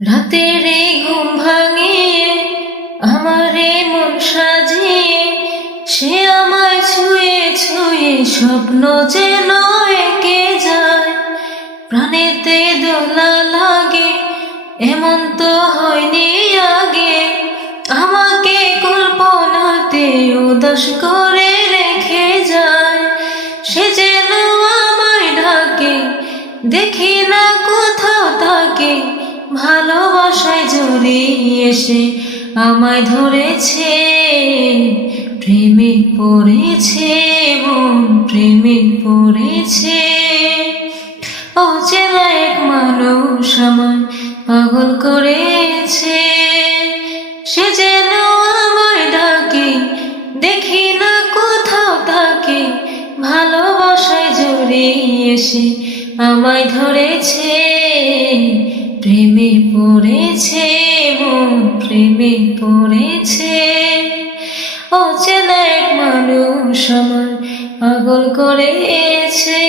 রাতের এই ঘুম ভাঙিয়ে আমারে মন সাজিয়ে সে আমায় ছুঁয়ে ছুঁয়ে স্বপ্ন যেন এঁকে যায়। প্রাণেতে দোলা লাগে এমন তো হয়নি আগে, আমাকে কল্পনাতে উদাস করে রেখে যায়। সে যেন আমায় ডাকে, দেখি না কোথাও তাকে, ভালোবাসায় জড়িয়ে সে আমায় ধরেছে। প্রেমে পড়েছে মন, প্রেমে পড়েছে। অচেনা এক মানুষ আমায় পাগল করেছে। সে যেন আমায় ডাকে, দেখি না কোথাও তাকে, ভালোবাসায় জড়িয়ে সে আমায় ধরেছে। প্রেমে পড়েছে মন, প্রেমে পড়েছে। অচেনা এক মানুষ আমায় পাগল করেছে।